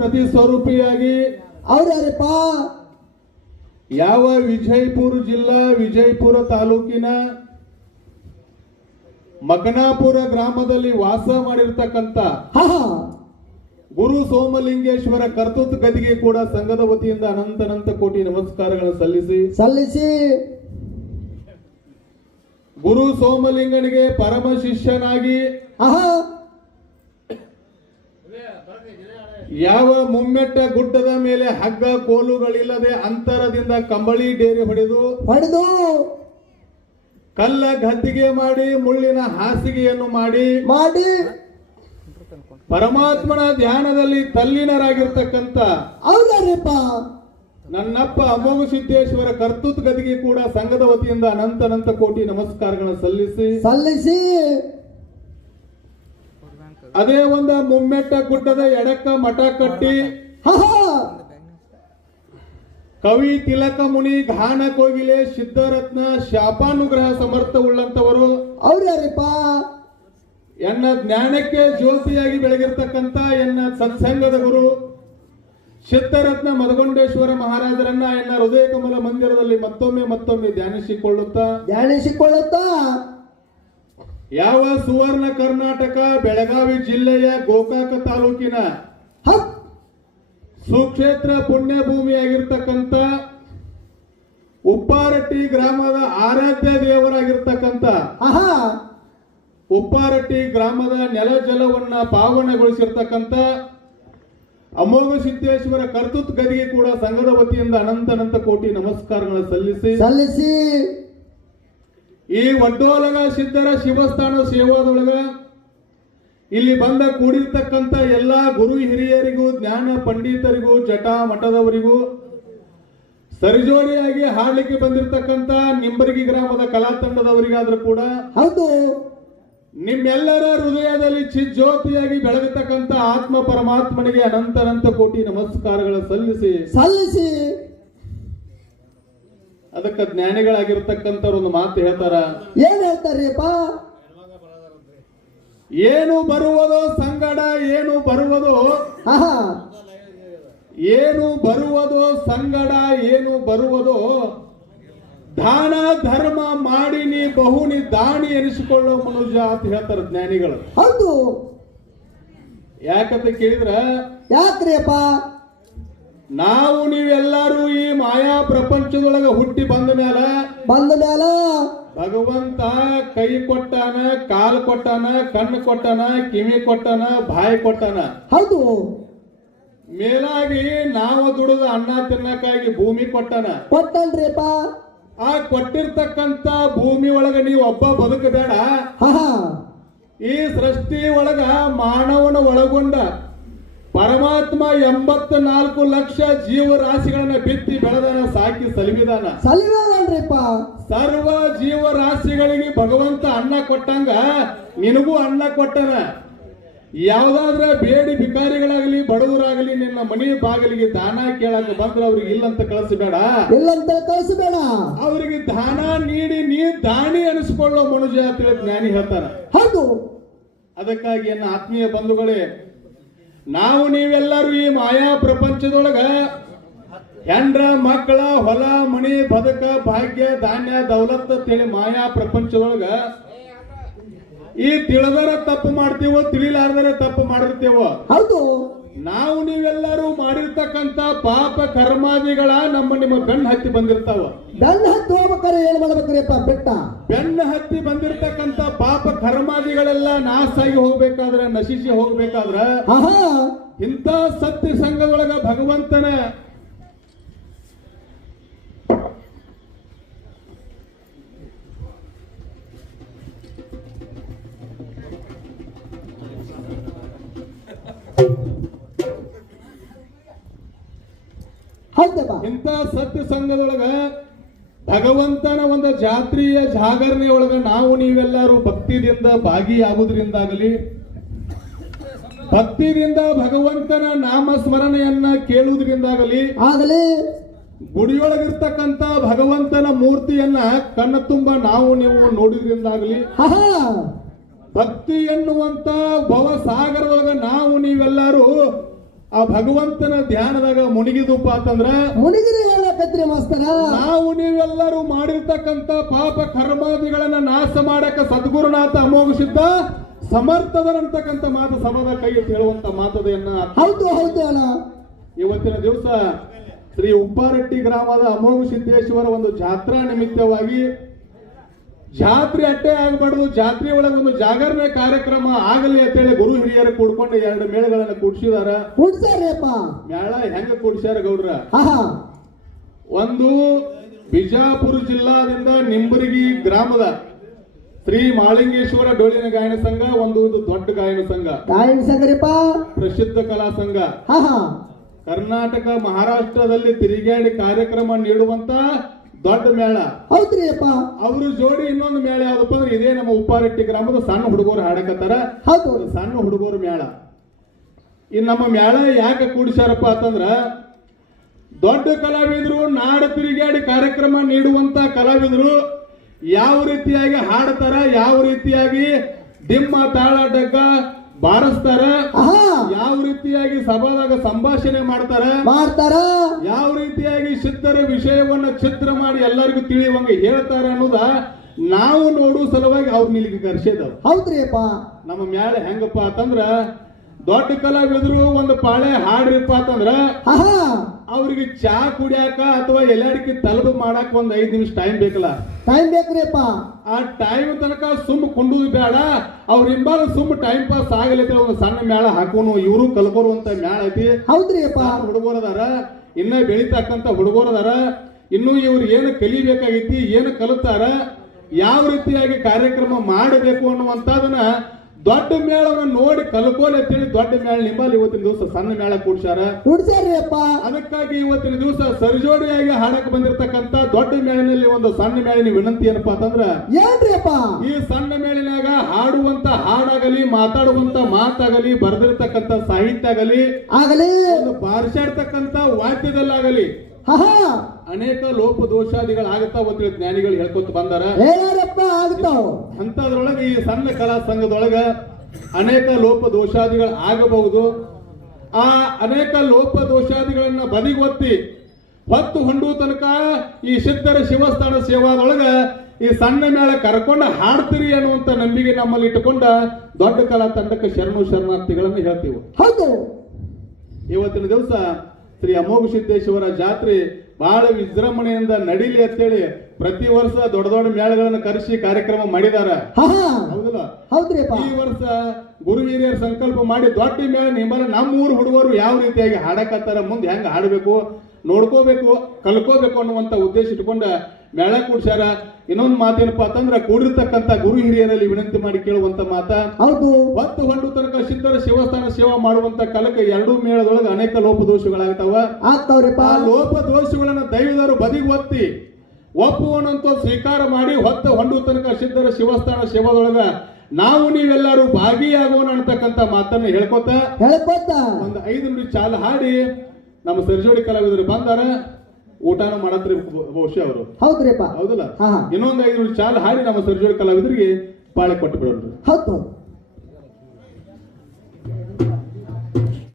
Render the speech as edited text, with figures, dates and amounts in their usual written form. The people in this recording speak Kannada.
ಪ್ರತಿ ಸ್ವರೂಪಿಯಾಗಿ ಅವ್ರ್ಯಾರಪ್ಪ? ಯಾವ ವಿಜಯಪುರ ಜಿಲ್ಲಾ ವಿಜಯಪುರ ತಾಲೂಕಿನ ಮಗನಾಪುರ ಗ್ರಾಮದಲ್ಲಿ ವಾಸ ಮಾಡಿರ್ತಕ್ಕಂಥ ಹಾ ಗುರು ಸೋಮಲಿಂಗೇಶ್ವರ ಕರ್ತೃತ್ವ ಗದಿಗೆ ಕೂಡ ಸಂಘದ ವತಿಯಿಂದ ಅನಂತ ಕೋಟಿ ನಮಸ್ಕಾರಗಳನ್ನು ಸಲ್ಲಿಸಿ ಗುರು ಸೋಮಲಿಂಗನಿಗೆ ಪರಮ ಶಿಷ್ಯನಾಗಿ ಯಾವ ಮುಮ್ಮೆಟ್ಟ ಗುಡ್ಡದ ಮೇಲೆ ಹಗ್ಗ ಕೋಲುಗಳಿಲ್ಲದೆ ಅಂತರದಿಂದ ಕಂಬಳಿ ಡೇರಿ ಹೊಡೆದು ಕಲ್ಲ ಗದ್ದಿಗೆ ಮಾಡಿ ಮುಳ್ಳಿನ ಹಾಸಿಗೆಯನ್ನು ಮಾಡಿ ಪರಮಾತ್ಮನ ಧ್ಯಾನದಲ್ಲಿ ತಲ್ಲೀನರಾಗಿರ್ತಕ್ಕಂಥ ನನ್ನಪ್ಪ ಅಮೋಘ ಸಿದ್ದೇಶ್ವರ ಕರ್ತೃತ್ವ ಗದಿಗೆ ಕೂಡ ಸಂಘದ ವತಿಯಿಂದ ಅನಂತ ಕೋಟಿ ನಮಸ್ಕಾರಗಳನ್ನು ಸಲ್ಲಿಸಿ ಅದೇ ಒಂದು ಮುಮ್ಮೆಟ್ಟ ಗುಡ್ಡದ ಎಡಕ್ಕ ಮಠ ಕಟ್ಟಿ ಕವಿ ತಿಲಕ ಮುನಿ ಘಾನ ಕೋಗಿಲೆ ಸಿದ್ಧರತ್ನ ಶಾಪಾನುಗ್ರಹ ಸಮರ್ಥ ಉಳ್ಳಂತವರು ಅವ್ರ್ಯಾರಪ್ಪ? ಎನ್ನ ಜ್ಞಾನಕ್ಕೆ ಜ್ಯೋತಿಯಾಗಿ ಬೆಳಗಿರ್ತಕ್ಕಂಥ ಎನ್ನ ಸತ್ಸಂಗದ ಗುರು ಸಿದ್ಧರತ್ನ ಮದಗೊಂಡೇಶ್ವರ ಮಹಾರಾಜರನ್ನ ಎನ್ನ ಹೃದಯ ಕಮಲ ಮಂದಿರದಲ್ಲಿ ಮತ್ತೊಮ್ಮೆ ಧ್ಯಾನಿಸಿಕೊಳ್ಳುತ್ತಾ ಯಾವ ಸುವರ್ಣ ಕರ್ನಾಟಕ ಬೆಳಗಾವಿ ಜಿಲ್ಲೆಯ ಗೋಕಾಕ ತಾಲೂಕಿನ ಸುಕ್ಷೇತ್ರ ಪುಣ್ಯ ಭೂಮಿಯಾಗಿರ್ತಕ್ಕಂಥ ಉಪ್ಪಾರಟ್ಟಿ ಗ್ರಾಮದ ಆರಾಧ್ಯ ದೇವರಾಗಿರ್ತಕ್ಕಂಥ ಉಪ್ಪಾರಟ್ಟಿ ಗ್ರಾಮದ ನೆಲ ಜಲವನ್ನ ಪಾವನಗೊಳಿಸಿರ್ತಕ್ಕಂಥ ಅಮೋಘ ಸಿದ್ದೇಶ್ವರ ಕರ್ತೃತ್ವ ಗದಿಗೆ ಕೂಡ ಸಂಘದ ವತಿಯಿಂದ ಅನಂತ ಕೋಟಿ ನಮಸ್ಕಾರಗಳನ್ನು ಸಲ್ಲಿಸಿ ಈ ಒಡ್ಡೋಲಗ ಸಿದ್ಧರ ಶಿವಸ್ಥಾನ ಸೇವಾದೊಳಗ ಇಲ್ಲಿ ಬಂದ ಕೂಡಿರ್ತಕ್ಕಂಥ ಎಲ್ಲಾ ಗುರು ಹಿರಿಯರಿಗೂ ಜ್ಞಾನ ಪಂಡಿತರಿಗೂ ಜಟಾ ಮಠದವರಿಗೂ ಸರಿಜೋಡಿಯಾಗಿ ಹಾಡಲಿಕ್ಕೆ ಬಂದಿರತಕ್ಕಂಥ ನಿಂಬರ್ಗಿ ಗ್ರಾಮದ ಕಲಾ ತಂಡದವರಿಗಾದ್ರೂ ಕೂಡ ನಿಮ್ಮೆಲ್ಲರ ಹೃದಯದಲ್ಲಿ ಚಿಜ್ಯೋತಿಯಾಗಿ ಬೆಳಗತಕ್ಕಂಥ ಆತ್ಮ ಪರಮಾತ್ಮನಿಗೆ ಅನಂತ ಕೋಟಿ ನಮಸ್ಕಾರಗಳನ್ನು ಸಲ್ಲಿಸಿ ಅದಕ್ಕೆ ಜ್ಞಾನಿಗಳಾಗಿರ್ತಕ್ಕಂಥವ್ರು ಒಂದು ಮಾತು ಹೇಳ್ತಾರ. ಏನ್ ಹೇಳ್ತಾರಪ್ಪ? ಏನು ಬರುವುದೋ ಸಂಗಡ, ಏನು ಬರುವುದೋ ಸಂಗಡ, ಏನು ಬರುವುದೋ ದಾನ ಧರ್ಮ ಮಾಡಿ ನೀ ಬಹುನಿ ದಾನಿ ಎನಿಸಿಕೊಳ್ಳೋ ಮನುಜ ಅಂತ ಹೇಳ್ತಾರೆ ಜ್ಞಾನಿಗಳು. ಹೌದು. ಯಾಕಂತ ಕೇಳಿದ್ರ, ಯಾಕ್ರಿಯಪ್ಪ? ನಾವು ನೀವೆಲ್ಲರೂ ಈ ಮಾಯಾ ಪ್ರಪಂಚದೊಳಗ ಹುಟ್ಟಿ ಬಂದ ಮ್ಯಾಲ ಭಗವಂತ ಕೈ ಕೊಟ್ಟಾನ, ಕಾಲು ಕೊಟ್ಟಾನ, ಕಣ್ಣು ಕೊಟ್ಟಾನ, ಕಿವಿ ಕೊಟ್ಟಾನ, ಬಾಯಿ ಕೊಟ್ಟಾನ. ಹೌದು. ಮೇಲಾಗಿ ನಾವು ದುಡಿದ ಅನ್ನ ತಿನ್ನಕ್ಕಾಗಿ ಭೂಮಿ ಕೊಟ್ಟನ್ರಿಪ್ಪ. ಆ ಕೊಟ್ಟಿರ್ತಕ್ಕಂತ ಭೂಮಿ ಒಳಗ ನೀವು ಒಬ್ಬ ಬದುಕಬೇಡ. ಈ ಸೃಷ್ಟಿ ಒಳಗ ಮಾನವನ ಒಳಗೊಂಡ ಪರಮಾತ್ಮ 84 ಲಕ್ಷ ಜೀವರಾಶಿಗಳನ್ನ ಬಿತ್ತಿ ಬೆಳೆದಾನ, ಸಾಕಿ ಸಲುಹಿದಾನ. ಸರ್ವ ಜೀವರಾಶಿಗಳಿಗೆ ಭಗವಂತ ಅನ್ನ ಕೊಟ್ಟಂಗ ನಿನಗೂ ಅನ್ನ ಕೊಟ್ಟನ. ಯಾವ್ದಾದ್ರ ಬೇಡಿ ಭಿಕಾರಿಗಳಾಗಲಿ ಬಡವರಾಗಲಿ ನಿನ್ನ ಮನೆ ಬಾಗಿಲಿಗೆ ದಾನ ಕೇಳಕ್ಕೆ ಬಂದ್ರೆ ಅವ್ರಿಗೆ ಇಲ್ಲಂತ ಕಳಿಸಬೇಡ. ಅವರಿಗೆ ದಾನ ನೀಡಿ ನೀ ದಾನಿ ಅನಿಸ್ಕೊಳ್ಳೋ ಮನುಜ ಅಂತ ಜ್ಞಾನಿ ಹೇಳ್ತಾನ. ಹೌದು. ಅದಕ್ಕಾಗಿ ನನ್ನ ಆತ್ಮೀಯ ಬಂಧುಗಳೇ, ನಾವು ನೀವೆಲ್ಲರೂ ಈ ಮಾಯಾ ಪ್ರಪಂಚದೊಳಗ ಹೆಂಡ್ರ ಮಕ್ಕಳ ಹೊಲ ಮಣಿ ಬದುಕ ಭಾಗ್ಯ ಧಾನ್ಯ ದೌಲತ್ ಅಂತೇಳಿ ಮಾಯಾ ಪ್ರಪಂಚದೊಳಗ ಈ ತಿಳಿದರ ತಪ್ಪು ಮಾಡ್ತೀವೋ ತಿಳಿಲಾರ್ದರ ತಪ್ಪು ಮಾಡಿರ್ತೇವೋ. ಹೌದು. ನಾವು ನೀವೆಲ್ಲರೂ ಮಾಡಿರ್ತಕ್ಕಂತ ಪಾಪ ಕರ್ಮಾದಿಗಳ ನಿಮ್ಮ ಬೆನ್ನ ಹತ್ತಿ ಬಂದಿರ್ತಾವ. ಬೆನ್ನ ಹತ್ತಿ ಹೋಗ್ಬೇಕಾರೆ ಏನ್ ಮಾಡ್ಬೇಕ್ರಿಪ್ಪ? ಬೆನ್ನ ಹತ್ತಿ ಬಂದಿರ್ತಕ್ಕಂತ ಪಾಪ ಕರ್ಮಾದಿಗಳೆಲ್ಲ ನಾಶಾಗಿ ಹೋಗ್ಬೇಕಾದ್ರೆ, ನಶಿಸಿ ಹೋಗ್ಬೇಕಾದ್ರ ಇಂಥ ಸತ್ಯ ಸಂಘದೊಳಗ ಭಗವಂತನ ಇಂಥ ಸತ್ಯ ಸಂಘದೊಳಗ ಭಗವಂತನ ಒಂದು ಜಾತ್ರೆಯ ಜಾಗರಣೆ ಒಳಗ ನಾವು ನೀವೆಲ್ಲರೂ ಭಕ್ತಿದಿಂದ ಭಾಗಿಯಾಗುವುದರಿಂದಾಗಲಿ, ಭಕ್ತಿಯಿಂದ ಭಗವಂತನ ನಾಮ ಸ್ಮರಣೆಯನ್ನ ಕೇಳುವುದರಿಂದಾಗಲಿ, ಗುಡಿಯೊಳಗಿರ್ತಕ್ಕಂಥ ಭಗವಂತನ ಮೂರ್ತಿಯನ್ನ ಕಣ್ಣ ತುಂಬ ನಾವು ನೀವು ನೋಡಿದ್ರಿಂದಾಗಲಿ, ಭಕ್ತಿ ಎನ್ನುವಂತ ಭವಸಾಗರದೊಳಗ ನಾವು ನೀವೆಲ್ಲರೂ ಆ ಭಗವಂತನ ಧ್ಯಾನದಾಗ ಮುಳುಗಿದಪ್ಪ ಅಂತಂದ್ರ ಮುನಿಗಿರಿ ಹೇಳಕತ್ರಿ ಮಾಸ್ತರ. ನಾವು ನೀವೆಲ್ಲರೂ ಮಾಡಿರ್ತಕ್ಕಂತ ಪಾಪ ಕರ್ಮಾದಿಗಳನ್ನ ನಾಶ ಮಾಡಕ ಸದ್ಗುರುನಾಥ ಅಮೋಘ ಸಿದ್ಧ ಸಮರ್ಥದರಂತಕ್ಕಂಥ ಮಾತು ಸಭಾದ ಕೈ ಎತ್ತಿ ಹೇಳುವಂತ ಮಾತದೆಯನ್ನ ಹೌದು ಹೌದು ಅಣ್ಣ. ಇವತ್ತಿನ ದಿವಸ ಶ್ರೀ ಉಪ್ಪಾರಟ್ಟಿ ಗ್ರಾಮದ ಅಮೋಘ ಸಿದ್ದೇಶ್ವರ ಒಂದು ಜಾತ್ರಾ ನಿಮಿತ್ತವಾಗಿ ಜಾತ್ರೆ ಅಟ್ಟೆ ಆಗಬಾರ್ದು, ಜಾತ್ರೆ ಒಳಗೆ ಒಂದು ಜಾಗರಣೆ ಕಾರ್ಯಕ್ರಮ ಆಗಲಿ ಅಂತೇಳಿ ಗುರು ಹಿರಿಯರು ಕೂಡ್ಕೊಂಡು 2 ಮೇಳಗಳನ್ನ ಕೂಡ್ಸಿದಾರ. ಹುಡ್ಸಾರ್ರಿಯಪ್ಪ. ಮೇಳ ಹೆಂಗ ಕೂಡ್ಸ್ಯಾರ ಗೌಡ್ರ? ಆಹಾ. ಒಂದು ಬಿಜಾಪುರ ಜಿಲ್ಲಾದಿಂದ ನಿಂಬರಗಿ ಗ್ರಾಮದ ಶ್ರೀ ಮಾಳಿಂಗೇಶ್ವರ ಡೊಳ್ಳಿನ ಗಾಯನ ಸಂಘ, ಒಂದು ದೊಡ್ಡ ಗಾಯನ ಸಂಘ, ಗಾಯನ ಸಂಘರಿಪ್ಪ, ಪ್ರಸಿದ್ಧ ಕಲಾ ಸಂಘ, ಆಹಾ, ಕರ್ನಾಟಕ ಮಹಾರಾಷ್ಟ್ರದಲ್ಲಿ ತಿರುಗಾಡಿ ಕಾರ್ಯಕ್ರಮ ನೀಡುವಂತ ದೊಡ್ಡ ಮೇಳ. ಹೌದ್ರಿಯಪ್ಪ. ಅವರು ಜೋಡಿ ಇನ್ನೊಂದು ಮೇಳ ಯಾವ್ದಪ್ಪ ಅಂದ್ರೆ ಇದೇ ನಮ್ಮ ಉಪ್ಪಾರಟ್ಟಿ ಗ್ರಾಮದ ಸಣ್ಣ ಹುಡುಗರು ಹಾಡಕತ್ತಾರ. ಹೌದು. ಸಣ್ಣ ಹುಡುಗರು ಮೇಳ. ಈ ನಮ್ಮ ಮೇಳ ಯಾಕೆ ಕೂಡಿಸ್ಯಾರಪ್ಪ ಅಂತಂದ್ರ ದೊಡ್ಡ ಕಲಾವಿದರು ನಾಡ ತಿರುಗಾಡಿ ಕಾರ್ಯಕ್ರಮ ನೀಡುವಂತ ಕಲಾವಿದರು ಯಾವ ರೀತಿಯಾಗಿ ಹಾಡ್ತಾರ, ಯಾವ ರೀತಿಯಾಗಿ ದಿಮ್ಮ ತಾಳ ಡಗ್ಗ ಬಾರಿಸ್ತಾರ, ಆಹಾ, ಯಾವ ರೀತಿಯಾಗಿ ಸಭಾದಾಗ ಸಂಭಾಷಣೆ ಮಾಡ್ತಾರ, ಯಾವ ರೀತಿಯಾಗಿ ಸಿದ್ಧರ ವಿಷಯವನ್ನ ಚಿತ್ರ ಮಾಡಿ ಎಲ್ಲರಿಗೂ ತಿಳಿಯುವಂಗೆ ಹೇಳ್ತಾರ ಅನ್ನೋದ ನಾವು ನೋಡುವ ಸಲುವಾಗಿ ಅವ್ರನ್ನ ಇಲ್ಲಿಗೆ ಕರ್ಸಿದವ್. ಹೌದ್ರಿಯಪ್ಪ. ನಮ್ಮ ಮ್ಯಾಲ ಹೆಂಗಪ್ಪ ಅಂತಂದ್ರ ದೊಡ್ಡ ಕಲಾವಿದರು ಒಂದು ಪಾಳೆ ಹಾಡ್ರಿಪ್ಪ ಅಂತಂದ್ರ ಆಹಾ, ಅವ್ರಿಗೆ ಚಾ ಕುಡಿಯಾಕ ಅಥವಾ ಎಲ್ಲಾಡಿಕೆ ತಲುಪು ಮಾಡಾಕ ಒಂದ್ 5 ನಿಮಿಷ ಟೈಮ್ ಬೇಕಲ್ಲ. ಟೈಮ್ ಬೇಕ್ರಿಯಪ್ಪ. ಆ ಟೈಮ್ ತನಕ ಸುಮ್ಮ ಕುಂಡುದು ಬೇಡ, ಅವ್ರ ಹಿಂಬಾಲ ಸುಮ್ಮ ಟೈಮ್ ಪಾಸ್ ಆಗಲಿಕ್ಕೆ ಒಂದು ಸಣ್ಣ ಮೇಳ ಹಾಕೋನು, ಇವರು ಕಲ್ಕೋರುವಂತ ಮೇಳ ಐತಿ. ಹೌದ್ರಿಯಪ್ಪ. ಹುಡುಗರದಾರ, ಇನ್ನ ಬೆಳಿತಕ್ಕಂತ ಹುಡುಗರದಾರ, ಇನ್ನು ಇವ್ರು ಏನು ಕಲಿಬೇಕಾಗೈತಿ, ಏನು ಕಲಿತಾರ, ಯಾವ ರೀತಿಯಾಗಿ ಕಾರ್ಯಕ್ರಮ ಮಾಡಬೇಕು ಅನ್ನುವಂತದನ್ನ ದೊಡ್ಡ ಮೇಳವನ್ನ ನೋಡಿ ಕಲ್ಕೋಲೆ ಅಂತೇಳಿ ದೊಡ್ಡ ಮೇಳ ನಿಂಬಲ್ಲಿ ಇವತ್ತಿನ ದಿವಸ ಸಣ್ಣ ಮೇಳ ಕೂಡ್ಸ್ಯಾರ. ಅದಕ್ಕಾಗಿ ಇವತ್ತಿನ ದಿವಸ ಸರಿಜೋಡಿಯಾಗಿ ಹಾಡಕ್ ಬಂದಿರತಕ್ಕಂತ ದೊಡ್ಡ ಮೇಳಿನಲ್ಲಿ ಒಂದು ಸಣ್ಣ ಮೇಳಿನ ವಿನಂತಿ ಏನಪ್ಪಾ ಅಂತಂದ್ರ ಈ ಸಣ್ಣ ಮೇಳಿನಾಗ ಹಾಡುವಂತ ಹಾಡಾಗಲಿ, ಮಾತಾಡುವಂತ ಮಾತಾಗಲಿ, ಬರೆದಿರ್ತಕ್ಕಂತ ಸಾಹಿತ್ಯ ಆಗಲಿ, ಒಂದು ಬಾರಿಸಾಡ್ತಕ್ಕಂತ ವಾದ್ಯದಲ್ಲಾಗಲಿ ಅನೇಕ ಲೋಪ ದೋಷಾದಿಗಳಾಗುತ್ತಾವ ಅಂತೇಳಿ ಜ್ಞಾನಿಗಳು ಹೇಳ್ಕೊತ ಬಂದಾರ. ಅಂತದ್ರೊಳಗೆ ಈ ಸಣ್ಣ ಕಲಾ ಸಂಘದೊಳಗ ಅನೇಕ ಲೋಪ ದೋಷಾದಿಗಳು ಆಗಬಹುದು. ಆ ಅನೇಕ ಲೋಪ ದೋಷಾದಿಗಳನ್ನ ಬದಿಗೊತ್ತಿ ಹೊತ್ತು ಹೊಂಡುವ ತನಕ ಈ ಸಿದ್ಧರ ಶಿವಸ್ಥಾನ ಸೇವಾದೊಳಗ ಈ ಸಣ್ಣ ಮೇಳ ಕರ್ಕೊಂಡ ಹಾಡ್ತೀರಿ ಅನ್ನುವಂತ ನಂಬಿಕೆ ನಮ್ಮಲ್ಲಿ ಇಟ್ಟುಕೊಂಡ ದೊಡ್ಡ ಕಲಾ ತಂಡಕ್ಕೆ ಶರಣು ಶರಣಾರ್ಥಿಗಳನ್ನು ಹೇಳ್ತೀವಿ. ಇವತ್ತಿನ ದಿವಸ ಶ್ರೀ ಅಮೋಘ ಸಿದ್ದೇಶ್ವರ ಜಾತ್ರೆ ಬಹಳ ವಿಜೃಂಭಣೆಯಿಂದ ನಡೀಲಿ ಅಂತೇಳಿ ಪ್ರತಿ ವರ್ಷ ದೊಡ್ಡ ದೊಡ್ಡ ಮೇಳಗಳನ್ನ ಕರೆಸಿ ಕಾರ್ಯಕ್ರಮ ಮಾಡಿದಾರ. ಹೌದಲ್ಲ? ಈ ವರ್ಷ ಗುರು ಹಿರಿಯರ ಸಂಕಲ್ಪ ಮಾಡಿ ದೊಡ್ಡ ಮೇಳ ನಿಮ್ಮಲ್ಲ ನಮ್ಮೂರು ಹುಡುಗರು ಯಾವ ರೀತಿಯಾಗಿ ಹಾಡಕತ್ತಾರ, ಮುಂದೆ ಹೆಂಗ ಹಾಡಬೇಕು, ನೋಡ್ಕೋಬೇಕು, ಕಲ್ಕೋಬೇಕು ಅನ್ನುವಂತ ಉದ್ದೇಶ ಇಟ್ಕೊಂಡ ಮೇಳ ಕೂಡ್ಸ್ಯಾರ. ಇನ್ನೊಂದು ಮಾತೇನಪ್ಪಾ ಅಂತಂದ್ರ ಕೂಡಿರ್ತಕ್ಕಂತ ಗುರು ಹಿರಿಯರಲ್ಲಿ ವಿನಂತಿ ಮಾಡಿ ಕೇಳುವಂತ ಮಾತ, ಹೊತ್ತು ಹೊಂಡು ತನಕ ಸಿದ್ಧರ ಶಿವಸ್ಥಾನ ಸೇವಾ ಮಾಡುವಂತ ಕಲಕ 2 ಮೇಳದೊಳಗೆ ಅನೇಕ ಲೋಪ ದೋಷಗಳಾಗ್ತಾವ. ಆ ಲೋಪ ದೋಷಗಳನ್ನ ದೈವದವರು ಬದಿಗೆ ಒತ್ತಿ ಒಪ್ಪುವನಂತ ಸ್ವೀಕಾರ ಮಾಡಿ ಹೊತ್ತು ಹೊಂಡು ತನಕ ಸಿದ್ಧರ ಶಿವಸ್ಥಾನ ಸೇವಾದೊಳಗ ನಾವು ನೀವೆಲ್ಲರೂ ಭಾಗಿಯಾಗೋಣ ಅಂತಕ್ಕಂತ ಮಾತನ್ನ ಹೇಳ್ಕೊತ ಒಂದು 5 ನಿಮಿಷ ಚಾಲ ಹಾಡಿ ನಮ್ಮ ಸರಿಜೋಡಿ ಕಲಾವಿದರು ಬಂದಾರ. ಊಟನ ಮಾಡತ್ರಿ ಬಹುಶಃ ಅವರು. ಹೌದಲ್ಲ? ಇನ್ನೊಂದು 5 ನಿಮಿಷ ಚಾಲ ಹಾಡಿ ನಮ್ಮ ಸರಿಜೋಡಿ ಕಲಾವಿದರಿಗೆ ಪಾಳೆ ಕೊಟ್ಟು ಬಿಡೋಣ.